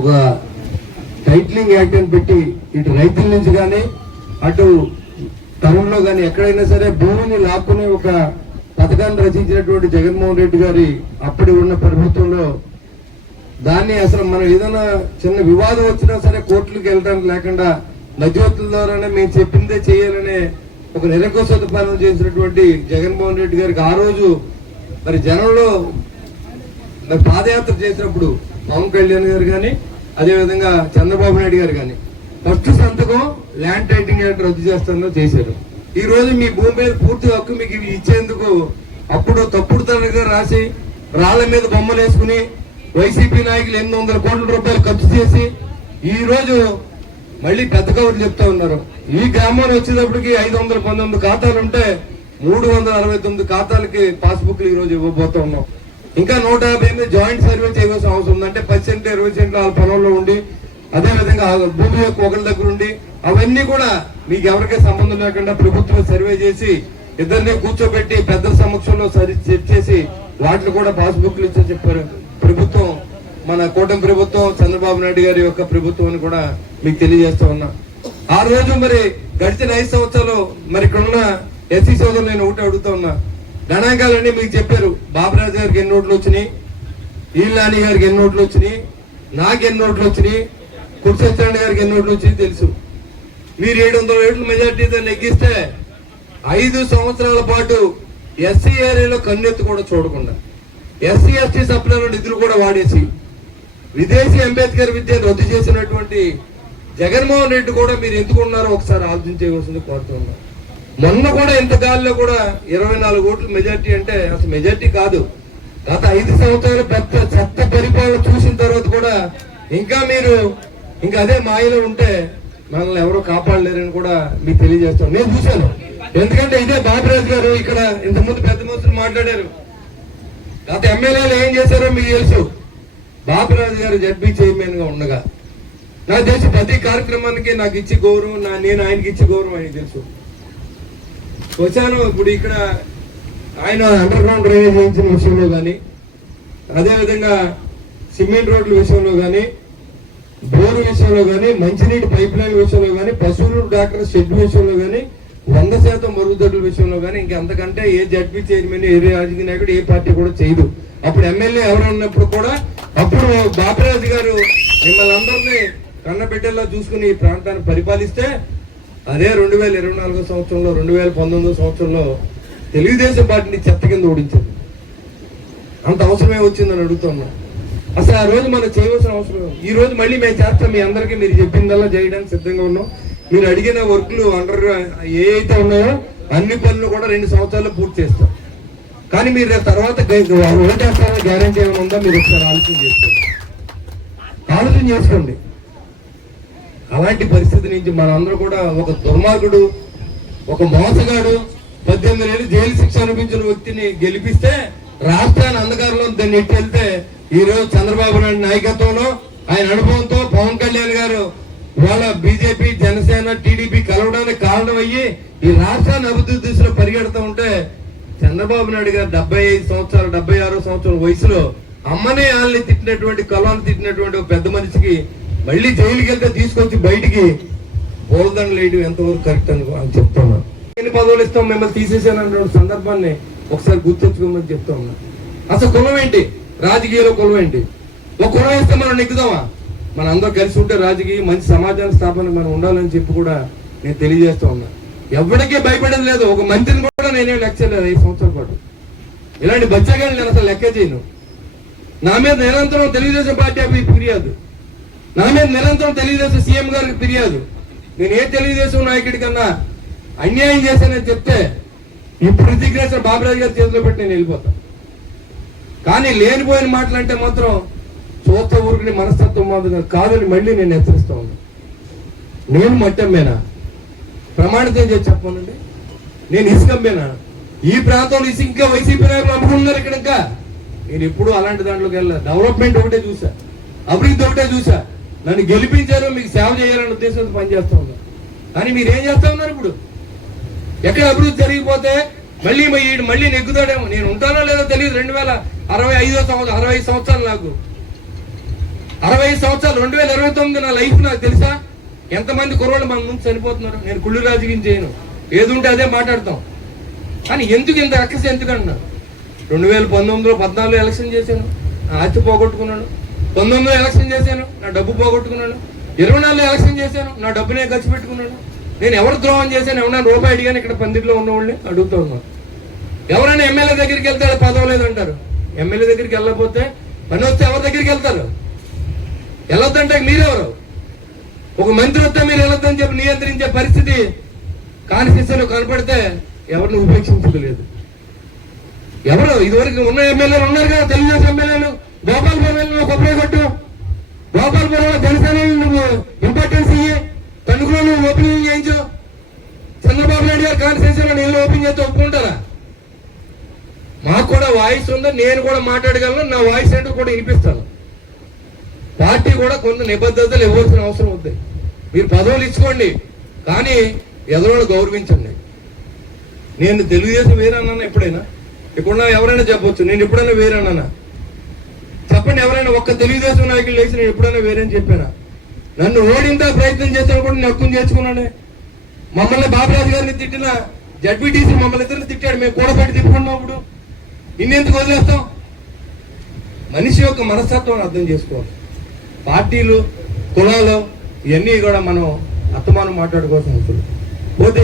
ఒక titling act అని పెట్టి ఇటు రైతుల నుంచి కానీ అటు టౌన్లో కానీ ఎక్కడైనా సరే భూమిని లాక్కునే ఒక పథకాన్ని రచించినటువంటి జగన్మోహన్ రెడ్డి గారి అప్పటి ఉన్న ప్రభుత్వంలో దాన్ని అసలు మనం ఏదైనా చిన్న వివాదం వచ్చినా సరే కోర్టులకు వెళ్ళడానికి లేకుండా మధ్యవర్తుల ద్వారానే మేము చెప్పిందే చేయాలనే ఒక నిరంకుశత పాలన చేసినటువంటి జగన్మోహన్ రెడ్డి గారికి ఆ రోజు మరి జనంలో మరి పాదయాత్ర చేసినప్పుడు పవన్ కళ్యాణ్ గారు కానీ అదేవిధంగా చంద్రబాబు నాయుడు గారు కానీ ఫస్ట్ సంతకం ల్యాండ్ టైటిలింగ్ యాక్ట్ రద్దు చేస్తానో చేశారు. ఈ రోజు మీ భూమి మీద పూర్తి హక్కు మీకు ఇచ్చేందుకు అప్పుడు తప్పుడు తనగా రాసి రాళ్ల మీద బొమ్మలు వేసుకుని వైసీపీ నాయకులు 800 కోట్ల రూపాయలు ఖర్చు చేసి ఈ రోజు మళ్ళీ పెద్ద కబుర్లు చెప్తా ఉన్నారు. ఈ గ్రామాన్ని వచ్చేటప్పటికి 519 ఖాతాలు ఉంటే 369 ఖాతాలకి పాస్బుక్లు ఈ రోజు ఇవ్వబోతా ఉన్నాం. ఇంకా 150 జాయింట్ సర్వే చేయవలసిన అవసరం ఉంది. అంటే 10 20 సెంట్లు వాళ్ళ పొలంలో ఉండి అదేవిధంగా భూమి యొక్క ఒకరి దగ్గర ఉండి అవన్నీ కూడా మీకు ఎవరికీ సంబంధం లేకుండా ప్రభుత్వం సర్వే చేసి ఇద్దరిని కూర్చోబెట్టి పెద్దల సమక్షంలో చెక్ చేసి వాటిని కూడా పాస్బుక్లు ఇచ్చి చెప్పారు ప్రభుత్వం. మన కూటమి ప్రభుత్వం చంద్రబాబు నాయుడు గారి యొక్క ప్రభుత్వం అని కూడా మీకు తెలియజేస్తా ఉన్నా. ఆ రోజు మరి గడిచిన 5 సంవత్సరాలు మరి ఇక్కడున్న ఎస్సీ సోదరులు నేను ఒకటి అడుగుతా ఉన్నా. గణాంకాలన్నీ మీకు చెప్పారు. బాబురాజు గారికి ఎన్ని ఓట్లు వచ్చినాయి, ఈలాని గారికి ఎన్ని ఓట్లు వచ్చినాయి, నాకు ఎన్ని ఓట్లు వచ్చినాయి, కుర్చోచరణ్ గారికి ఎన్ని ఓట్లు వచ్చినాయి తెలుసు. మీరు 700 ఓట్ల మెజార్టీతో నెగ్గిస్తే 5 సంవత్సరాల పాటు ఎస్సీ ఏరియాలో కన్నెత్తి కూడా చూడకుండా ఎస్సీ ఎస్టీ సప్లైలో నిధులు కూడా వాడేసి విదేశీ అంబేద్కర్ విద్యను రద్దు చేసినటువంటి జగన్మోహన్ రెడ్డి కూడా మీరు ఎందుకు ఉన్నారో ఒకసారి ఆలోచించవలసింది కోరుతున్నారు. మొన్న కూడా ఇంత గాలిలో కూడా 24 ఓట్ల మెజార్టీ అంటే అసలు మెజార్టీ కాదు. గత 5 సంవత్సరాలు పెద్ద చెత్త పరిపాలన చూసిన తర్వాత కూడా ఇంకా మీరు ఇంకా అదే మాయలో ఉంటే మనల్ని ఎవరో కాపాడలేరని కూడా మీకు తెలియజేస్తాను. నేను చూశాను. ఎందుకంటే ఇదే బాబురాజు గారు ఇక్కడ ఇంతకుముందు పెద్ద మనుషులు మాట్లాడారు. గత ఎమ్మెల్యేలు ఏం చేశారో మీకు తెలుసు. బాబురాజు గారు జడ్పీ చైర్మన్ గా ఉండగా నాకు తెలిసి ప్రతి కార్యక్రమానికి నాకు ఇచ్చి గౌరవం, నేను ఆయనకి ఇచ్చి గౌరవం ఆయనకి తెలుసు. వచ్చాను ఇప్పుడు ఇక్కడ ఆయన అండర్ గ్రౌండ్ డ్రైనేజ్ చేయించిన విషయంలో కానీ అదేవిధంగా సిమెంట్ రోడ్ల విషయంలో కానీ బోరు విషయంలో కానీ మంచినీటి పైప్ లైన్ విషయంలో కానీ పశువులు డాక్టర్ షెడ్ విషయంలో కానీ 100% మరుగుదొడ్ల విషయంలో కానీ ఇంకంతకంటే ఏ జడ్పీ చైర్మన్ ఏ రాజకీయ నాయకుడు ఏ పార్టీ కూడా చేయదు. అప్పుడు ఎమ్మెల్యే ఎవరు ఉన్నప్పుడు కూడా అప్పుడు బాబురాజు గారు మిమ్మల్ని అందరినీ కన్నబిడ్డల్లో చూసుకుని ఈ ప్రాంతాన్ని పరిపాలిస్తే అదే 2024 సంవత్సరంలో 2019 సంవత్సరంలో తెలుగుదేశం పార్టీని చెత్త కింద ఓడించింది. అంత అవసరమే వచ్చిందని అడుగుతున్నా. అసలు ఆ రోజు మనం చేయవలసిన అవసరం. ఈ రోజు మళ్ళీ మేము చేస్తాం. మీ అందరికీ మీరు చెప్పిందల్లా చేయడానికి సిద్ధంగా ఉన్నాం. మీరు అడిగిన వర్క్లు అండర్ ఏ అయితే ఉన్నాయో అన్ని పనులు కూడా 2 సంవత్సరాల్లో పూర్తి చేస్తాం. కానీ మీరు తర్వాత ఓటేస్తారని గ్యారంటీ ఏమైనా ఉందా మీరు ఒకసారి ఆలోచన చేసుకోండి. అలాంటి పరిస్థితి నుంచి మనందరూ కూడా ఒక దుర్మార్గుడు, ఒక మోసగాడు 18 ఏళ్ళు జైలు శిక్ష అనిపించిన వ్యక్తిని గెలిపిస్తే రాష్ట్రాన్ని అంధకారంలో దాన్ని ఎట్టి వెళ్తే ఈ రోజు చంద్రబాబు నాయుడు నాయకత్వంలో ఆయన అనుభవంతో పవన్ కళ్యాణ్ గారు ఇవాళ బీజేపీ జనసేన టీడీపీ కలవడానికి కారణం అయ్యి ఈ రాష్ట్రాన్ని అభివృద్ధి దిశలో పరిగెడుతూ ఉంటే చంద్రబాబు నాయుడు గారు 75 సంవత్సరాలు 76 సంవత్సరాల వయసులో అమ్మనే వాళ్ళని తిట్టినటువంటి కులాన్ని తిట్టినటువంటి ఒక పెద్ద మనిషికి మళ్ళీ జైలుకి వెళ్తే తీసుకొచ్చి బయటికి బోల్దండలు వేయడం ఎంతవరకు కరెక్ట్ అని చెప్తున్నాను. ఎన్ని పదవులు ఇస్తాం మిమ్మల్ని తీసేసానన్న సందర్భాన్ని ఒకసారి గుర్తుంచుకోమని చెప్తా ఉన్నా. అసలు కులం ఏంటి, రాజకీయాల్లో కులం ఏంటి? ఒక కులం ఇస్తే మనం నెగ్గుదామా? మన అందరూ కలిసి ఉంటే రాజకీయ మంచి సమాజాన్ని స్థాపన మనం ఉండాలని చెప్పి కూడా నేను తెలియజేస్తా ఉన్నా. ఎవరికీ భయపడేది లేదు. ఒక మంత్రిని కూడా నేనేం లెక్క చేయలేదు 5 సంవత్సరాల పాటు. ఇలాంటి బచ్చగాళ్ళు నేను అసలు లెక్క చేయను. నా మీద నిరంతరం తెలుగుదేశం పార్టీ ఫిర్యాదు, నా మీద నిరంతరం తెలుగుదేశం సీఎం గారికి ఫిర్యాదు. నేను ఏ తెలుగుదేశం నాయకుడి కన్నా అన్యాయం చేశానని చెప్తే ఇప్పుడు రిజిగ్నేషన్ బాబురాజు గారి చేతిలో పెట్టి నేను వెళ్ళిపోతాను. కానీ లేనిపోయిన మాటలంటే మాత్రం చూస్తా ఊరికి మనస్తత్వం మాత్రం కాదని మళ్ళీ నేను హెచ్చరిస్తా ఉన్నాను. నేను మట్టమ్మేనా? ప్రమాణితం చేసి చెప్పానండి. నేను ఇసుకమ్మేనా? ఈ ప్రాంతంలో ఇంకా వైసీపీ నాయకులు అమ్ముకున్నారు. ఇక్కడ ఇంకా నేను ఎప్పుడు అలాంటి దాంట్లోకి వెళ్ళా. డెవలప్మెంట్ ఒకటే చూసా, అభివృద్ధి ఒకటే చూసా. నన్ను గెలిపించారు, మీకు సేవ చేయాలనే ఉద్దేశంతో పనిచేస్తా ఉన్నారు. కానీ మీరు ఏం చేస్తా ఉన్నారు? ఇప్పుడు ఎక్కడ అభివృద్ధి జరిగిపోతే మళ్ళీ నెగ్గుతాడేమో. నేను ఉంటానో లేదో తెలియదు. 2065 సంవత్సరాలు నాకు 60 సంవత్సరాలు 2029 నా లైఫ్ నాకు తెలుసా? ఎంతమంది కుర్రోళ్ళు మన ముందు చనిపోతున్నారు. నేను కుళ్ళు రాజకీయం చేయను, ఏది ఉంటే అదే మాట్లాడతాం. కానీ ఎందుకు ఇంత అక్కసి ఎందుకన్నా? 2019లో 14 ఎలక్షన్ చేశాను, నా ఆస్తి పోగొట్టుకున్నాను. 19లో ఎలక్షన్ చేశాను, నా డబ్బు పోగొట్టుకున్నాను. 24లో ఎలక్షన్ చేశాను, నా డబ్బునే ఖర్చు పెట్టుకున్నాను. నేను ఎవరు ద్రోహం చేశాను? ఎవరైనా రూపాయి అడిగాను? ఇక్కడ పందిట్లో ఉన్న వాళ్ళని అడుగుతూ ఉన్నాను. ఎవరైనా ఎమ్మెల్యే దగ్గరికి వెళ్తే పదవి లేదంటారు. ఎమ్మెల్యే దగ్గరికి వెళ్ళకపోతే పని వస్తే ఎవరి దగ్గరికి వెళ్తారు? వెళ్ళొద్దంటే మీరెవరు? ఒక మంత్రి వస్తే మీరు వెళ్ళొద్దని చెప్పి నియంత్రించే పరిస్థితి కాన్స్టిట్యూషన్ కనపడితే ఎవరిని ఉపేక్షించలేదు. ఎవరు ఇదివరకు ఉన్న ఎమ్మెల్యేలు ఉన్నారు కదా, తెలుగుదేశం ఎమ్మెల్యేలు. గోపాలపురం కొబ్బరి కొట్టు, గోపాలపురంలో జనసేన నువ్వు ఇంపార్టెన్స్ ఇయ్యి, తణుకులో నువ్వు ఓపెనింగ్ చేయించు. చంద్రబాబు నాయుడు గారు కాన్స్టిట్యూషన్ నేను ఓపెన్ చేస్తే ఒప్పుకుంటారా? మాకు కూడా వాయిస్ ఉంది, నేను కూడా మాట్లాడగలను, నా వాయిస్ ఏంటో కూడా వినిపిస్తాను. పార్టీ కూడా కొన్ని నిబద్ధతలు ఇవ్వాల్సిన అవసరం ఉంది. మీరు పదవులు ఇచ్చుకోండి, కానీ ఎదురోళ్ళు గౌరవించండి. నేను తెలుగుదేశం వేరన్నానా? ఎప్పుడైనా ఇక్కడ ఎవరైనా చెప్పొచ్చు నేను ఎప్పుడైనా వేరన్నానా? చెప్పండి, ఎవరైనా ఒక్క తెలుగుదేశం నాయకులు లేచి నేను ఎప్పుడైనా వేరేని చెప్పానా? నన్ను ఓడిందా ప్రయత్నం చేశాను కూడా నేను హక్కును చేర్చుకున్నానే. మమ్మల్ని బాబురాజు గారిని తిట్టిన జడ్పీటీసీ మమ్మల్ని ఇద్దరిని తిట్టాడు, మేము కూడబెట్టి తిప్పుకున్నప్పుడు ఇన్నెందుకు వదిలేస్తాం? మనిషి యొక్క మనస్తత్వాన్ని అర్థం చేసుకోవాలి. పార్టీలు, కులాలు ఇవన్నీ కూడా మనం అత్తమానం మాట్లాడుకోవాల్సిన అవసరం పోతే